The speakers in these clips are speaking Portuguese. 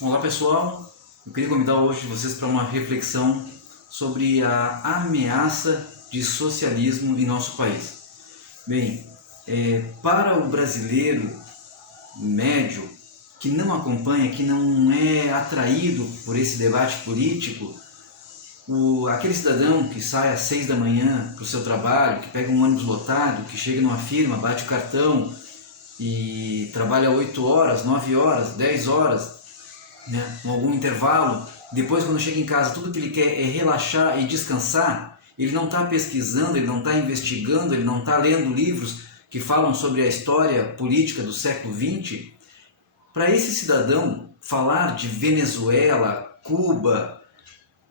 Olá pessoal, eu queria convidar hoje vocês para uma reflexão sobre a ameaça de socialismo em nosso país. Bem, para o brasileiro médio que não acompanha, que não é atraído por esse debate político, aquele cidadão que sai às 6 da manhã para o seu trabalho, que pega um ônibus lotado, que chega numa firma, bate o cartão e trabalha 8 horas, 9 horas, 10 horas, né, com algum intervalo, depois quando chega em casa tudo que ele quer é relaxar e descansar, ele não está pesquisando, ele não está investigando, ele não está lendo livros que falam sobre a história política do século XX. Para esse cidadão, falar de Venezuela, Cuba,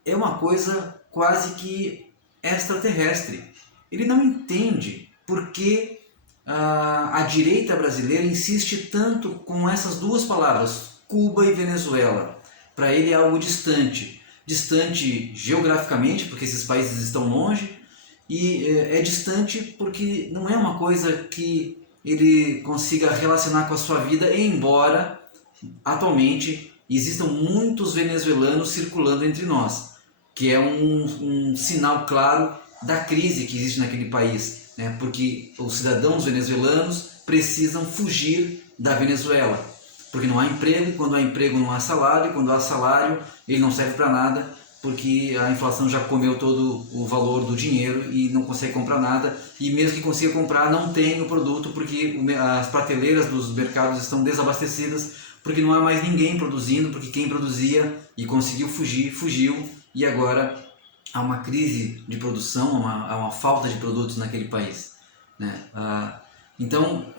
é uma coisa quase que extraterrestre. Ele não entende por que a direita brasileira insiste tanto com essas duas palavras, Cuba e Venezuela. Para ele é algo distante. Distante geograficamente, porque esses países estão longe, e é distante porque não é uma coisa que ele consiga relacionar com a sua vida, embora atualmente existam muitos venezuelanos circulando entre nós, que é um sinal claro da crise que existe naquele país, né? Porque os cidadãos venezuelanos precisam fugir da Venezuela, porque não há emprego, quando há emprego não há salário, quando há salário ele não serve para nada, porque a inflação já comeu todo o valor do dinheiro e não consegue comprar nada, e mesmo que consiga comprar não tem o produto porque as prateleiras dos mercados estão desabastecidas, porque não há mais ninguém produzindo, porque quem produzia e conseguiu fugir, fugiu, e agora há uma crise de produção, há uma falta de produtos naquele país, né? Então,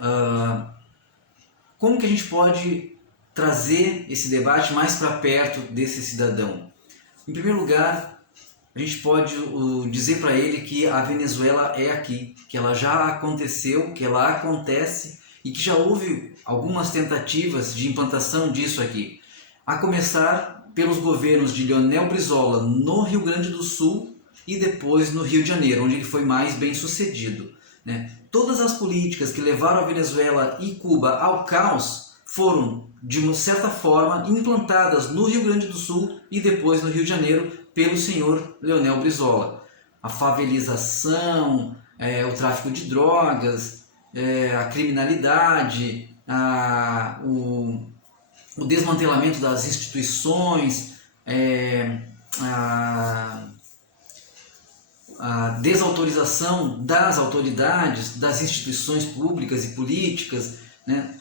como que a gente pode trazer esse debate mais para perto desse cidadão? Em primeiro lugar, a gente pode dizer para ele que a Venezuela é aqui, que ela já aconteceu, que ela acontece e que já houve algumas tentativas de implantação disso aqui. A começar pelos governos de Leonel Brizola no Rio Grande do Sul e depois no Rio de Janeiro, onde ele foi mais bem sucedido, né? Todas as políticas que levaram a Venezuela e Cuba ao caos foram, de uma certa forma, implantadas no Rio Grande do Sul e depois no Rio de Janeiro pelo senhor Leonel Brizola. A favelização, o tráfico de drogas, a criminalidade, o desmantelamento das instituições, a desautorização das autoridades, das instituições públicas e políticas, né?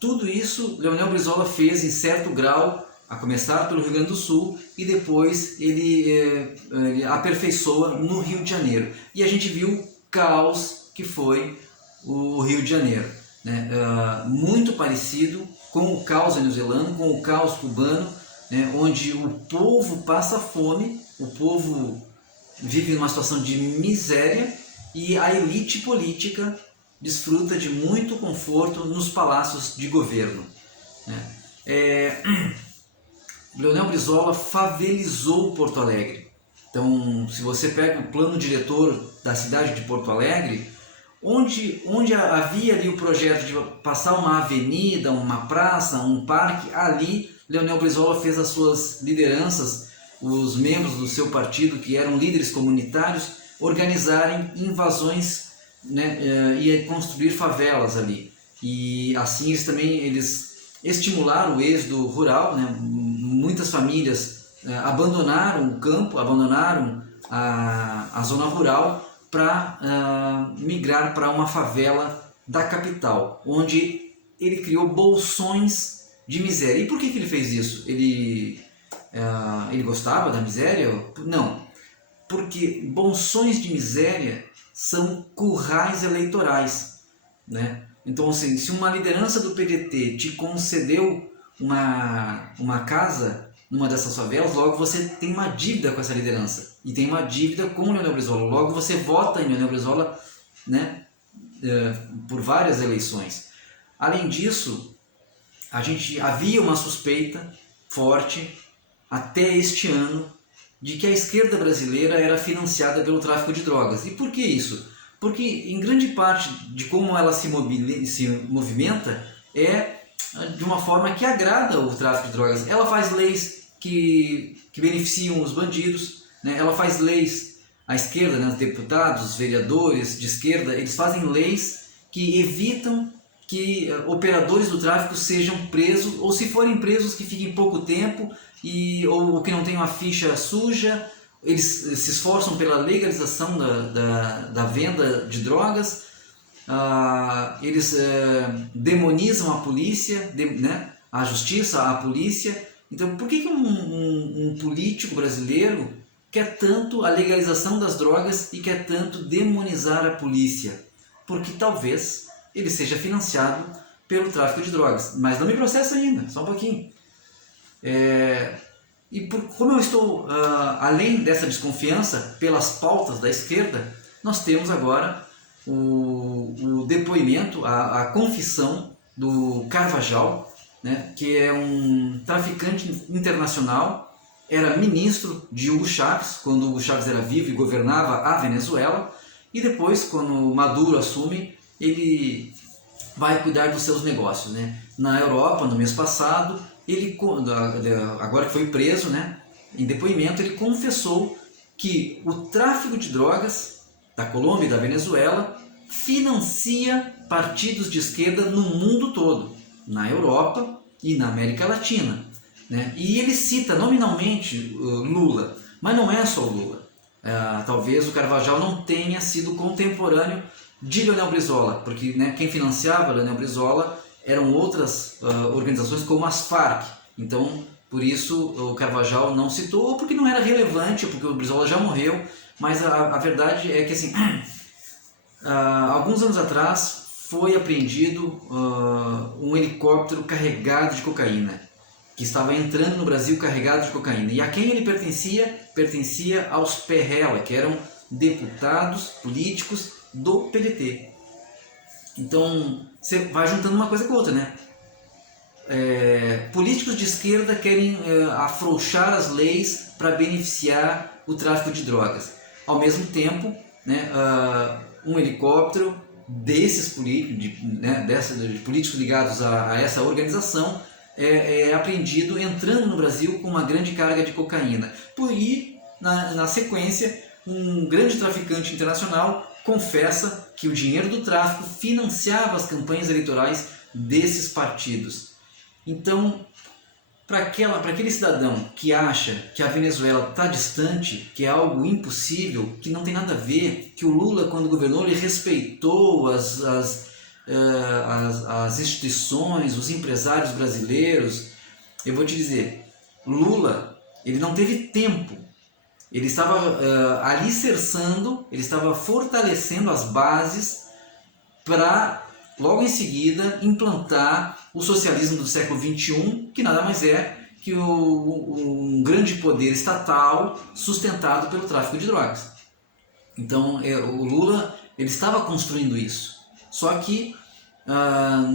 Tudo isso Leonel Brizola fez em certo grau, a começar pelo Rio Grande do Sul, e depois ele aperfeiçoa no Rio de Janeiro. E a gente viu o caos que foi o Rio de Janeiro, né? Muito parecido com o caos venezuelano, com o caos cubano, né? Onde o povo passa fome, o povo vive numa situação de miséria e a elite política desfruta de muito conforto nos palácios de governo, né? Leonel Brizola favelizou Porto Alegre. Então, se você pega o plano diretor da cidade de Porto Alegre, onde havia ali o projeto de passar uma avenida, uma praça, um parque, ali Leonel Brizola fez as suas lideranças, os membros do seu partido, que eram líderes comunitários, organizarem invasões, né, e construir favelas ali. E assim eles estimularam o êxodo rural, né? Muitas famílias abandonaram o campo, abandonaram a zona rural para migrar para uma favela da capital, onde ele criou bolsões de miséria. E por que ele fez isso? Ele gostava da miséria? Não, porque bolsões de miséria são currais eleitorais, né? Então, assim, se uma liderança do PDT te concedeu uma casa numa dessas favelas, logo você tem uma dívida com essa liderança e tem uma dívida com o Leonel Brizola, logo você vota em Leonel Brizola, né, por várias eleições. Além disso, havia uma suspeita forte até este ano de que a esquerda brasileira era financiada pelo tráfico de drogas. E por que isso? Porque em grande parte de como ela se movimenta é de uma forma que agrada o tráfico de drogas. Ela faz leis que beneficiam os bandidos, né? Ela faz leis, a esquerda, né? Os deputados, os vereadores de esquerda, eles fazem leis que evitam que operadores do tráfico sejam presos, ou se forem presos que fiquem pouco tempo, ou que não tenham a ficha suja. Eles se esforçam pela legalização da venda de drogas. Eles demonizam a polícia, né? A justiça, a polícia. Então, por que um político brasileiro quer tanto a legalização das drogas e quer tanto demonizar a polícia? Porque talvez ele seja financiado pelo tráfico de drogas. Mas não me processa ainda, só um pouquinho. Como eu estou além dessa desconfiança pelas pautas da esquerda, nós temos agora o depoimento, a confissão do Carvajal, né, que é um traficante internacional, era ministro de Hugo Chávez, quando Hugo Chávez era vivo e governava a Venezuela, e depois, quando Maduro assume, ele vai cuidar dos seus negócios, né? Na Europa, no mês passado, agora que foi preso, né, em depoimento, ele confessou que o tráfico de drogas da Colômbia e da Venezuela financia partidos de esquerda no mundo todo, na Europa e na América Latina, né? E ele cita nominalmente Lula, mas não é só o Lula. Talvez o Carvajal não tenha sido contemporâneo de Leonel Brizola, porque, né, quem financiava Leonel Brizola eram outras organizações como as Farc. Então, por isso o Carvajal não citou, ou porque não era relevante, porque o Brizola já morreu. Mas a verdade é que, assim, alguns anos atrás foi apreendido um helicóptero carregado de cocaína, que estava entrando no Brasil carregado de cocaína. E a quem ele pertencia? Pertencia aos Perrella, que eram deputados políticos do PDT. Então, você vai juntando uma coisa com outra, né? Políticos de esquerda querem afrouxar as leis para beneficiar o tráfico de drogas. Ao mesmo tempo, né, um helicóptero desses de políticos ligados a essa organização é apreendido entrando no Brasil com uma grande carga de cocaína. Na sequência, um grande traficante internacional confessa que o dinheiro do tráfico financiava as campanhas eleitorais desses partidos. Então, para aquele cidadão que acha que a Venezuela está distante, que é algo impossível, que não tem nada a ver, que o Lula, quando governou, ele respeitou as instituições, os empresários brasileiros, eu vou te dizer, Lula, ele não teve tempo. Ele estava alicerçando, ele estava fortalecendo as bases para, logo em seguida, implantar o socialismo do século XXI, que nada mais é que um grande poder estatal sustentado pelo tráfico de drogas. Então, o Lula ele estava construindo isso. Só que,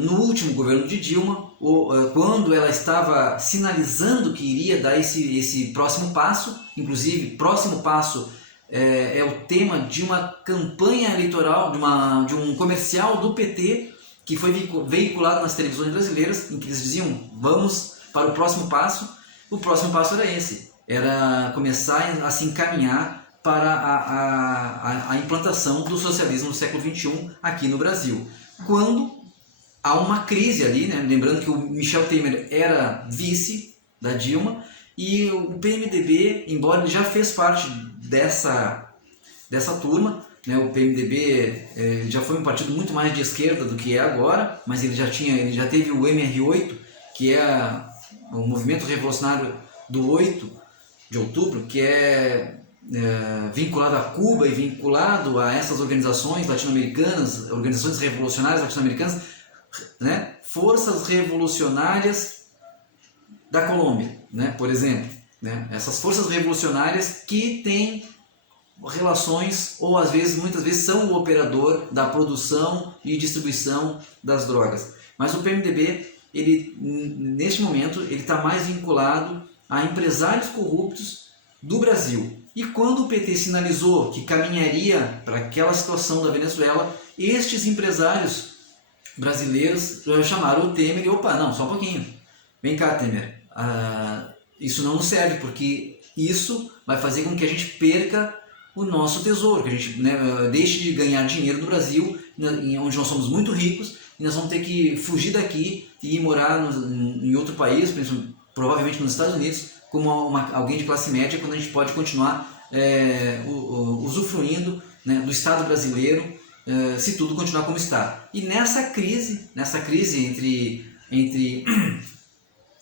no último governo de Dilma, quando ela estava sinalizando que iria dar esse próximo passo, inclusive, próximo passo é o tema de uma campanha eleitoral, de um comercial do PT, que foi veiculado nas televisões brasileiras, em que eles diziam, vamos para o próximo passo. O próximo passo era esse, era começar a se encaminhar para a implantação do socialismo do século XXI aqui no Brasil. Quando há uma crise ali, né? Lembrando que o Michel Temer era vice da Dilma, e o PMDB, embora ele já fez parte dessa turma, né? O PMDB já foi um partido muito mais de esquerda do que é agora, mas ele já teve o MR8, que é o Movimento Revolucionário do 8 de outubro, que é vinculado a Cuba e vinculado a essas organizações latino-americanas, organizações revolucionárias latino-americanas, né? Forças revolucionárias da Colômbia, né? Por exemplo, né? Essas forças revolucionárias que têm relações, ou muitas vezes são o operador da produção e distribuição das drogas. Mas o PMDB, neste momento, ele está mais vinculado a empresários corruptos do Brasil. E quando o PT sinalizou que caminharia para aquela situação da Venezuela, estes empresários brasileiros chamaram o Temer e, opa, não, só um pouquinho, vem cá, Temer, isso não nos serve, porque isso vai fazer com que a gente perca o nosso tesouro, que a gente, né, deixe de ganhar dinheiro no Brasil, onde nós somos muito ricos, e nós vamos ter que fugir daqui e ir morar em outro país, provavelmente nos Estados Unidos, como alguém de classe média, quando a gente pode continuar usufruindo, né, do Estado brasileiro, se tudo continuar como está. E nessa crise entre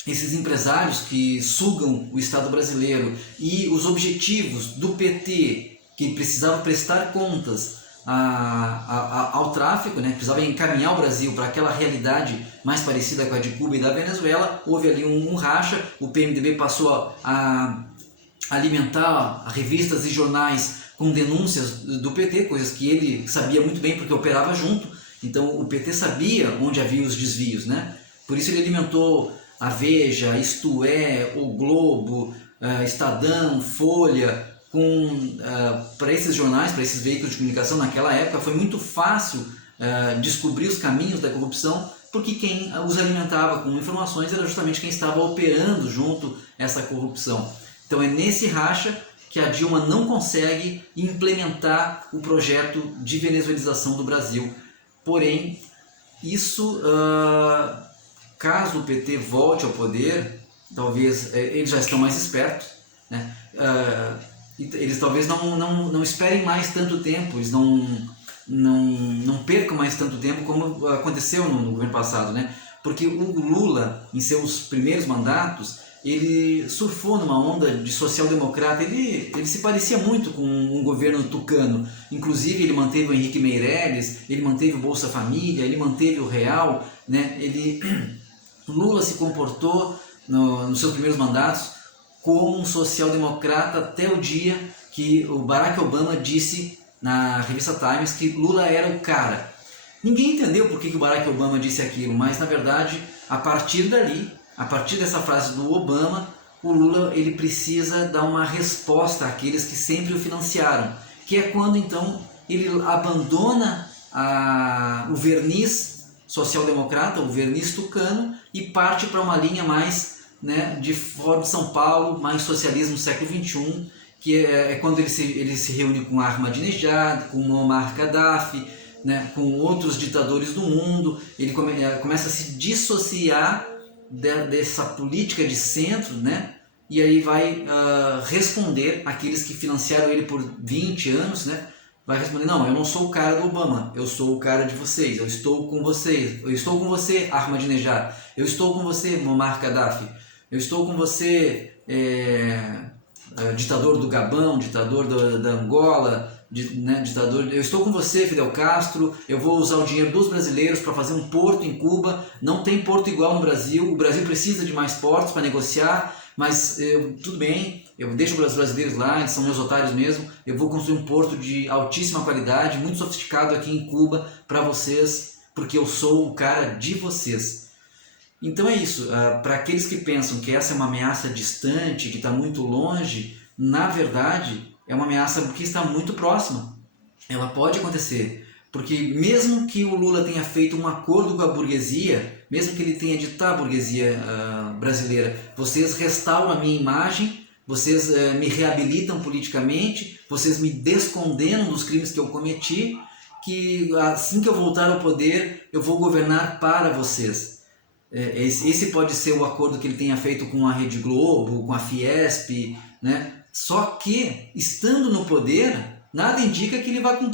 esses empresários que sugam o Estado brasileiro e os objetivos do PT, que precisava prestar contas ao tráfico, né, precisava encaminhar o Brasil para aquela realidade mais parecida com a de Cuba e da Venezuela, houve ali um racha, o PMDB passou a alimentar revistas e jornais com denúncias do PT, coisas que ele sabia muito bem porque operava junto, então o PT sabia onde havia os desvios, né? Por isso ele alimentou a Veja, Isto É, O Globo, Estadão, Folha, para esses jornais, para esses veículos de comunicação naquela época foi muito fácil descobrir os caminhos da corrupção, porque quem os alimentava com informações era justamente quem estava operando junto essa corrupção. Então é nesse racha que a Dilma não consegue implementar o projeto de venezuelização do Brasil. Porém, isso, caso o PT volte ao poder, talvez eles já estão mais espertos, né? Eles talvez não esperem mais tanto tempo, eles não percam mais tanto tempo como aconteceu no governo passado, né? Porque o Lula, em seus primeiros mandatos, ele surfou numa onda de social-democrata, ele se parecia muito com um governo tucano, inclusive ele manteve o Henrique Meirelles, ele manteve o Bolsa Família, ele manteve o Real, né? Lula se comportou nos seus primeiros mandatos como um social-democrata até o dia que o Barack Obama disse na revista Times que Lula era o cara. Ninguém entendeu por que o Barack Obama disse aquilo, mas na verdade, a partir dessa frase do Obama, o Lula ele precisa dar uma resposta àqueles que sempre o financiaram, que é quando então ele abandona o verniz social-democrata, o verniz tucano, e parte para uma linha mais, né, de Fórum de São Paulo, mais socialismo do século XXI, que é quando ele se reúne com Ahmadinejad, com Muammar Gaddafi, né, com outros ditadores do mundo. Ele começa a se dissociar dessa política de centro, né, e aí vai responder àqueles que financiaram ele por 20 anos, né, vai responder: não, eu não sou o cara do Obama, eu sou o cara de vocês, eu estou com vocês, eu estou com você, Ahmadinejad, eu estou com você, Muammar Gaddafi, eu estou com você, ditador do Gabão, ditador da Angola, ditador, eu estou com você, Fidel Castro, eu vou usar o dinheiro dos brasileiros para fazer um porto em Cuba, não tem porto igual no Brasil, o Brasil precisa de mais portos para negociar, mas tudo bem, eu deixo os brasileiros lá, eles são meus otários mesmo, eu vou construir um porto de altíssima qualidade, muito sofisticado aqui em Cuba para vocês, porque eu sou o cara de vocês. Então é isso, para aqueles que pensam que essa é uma ameaça distante, que está muito longe, na verdade é uma ameaça que está muito próxima. Ela pode acontecer, porque mesmo que o Lula tenha feito um acordo com a burguesia, mesmo que ele tenha dito à burguesia brasileira: vocês restauram a minha imagem, vocês me reabilitam politicamente, vocês me descondenam dos crimes que eu cometi, que assim que eu voltar ao poder eu vou governar para vocês. Esse pode ser o acordo que ele tenha feito com a Rede Globo, com a Fiesp, né? Só que, estando no poder, nada indica que ele vai cumprir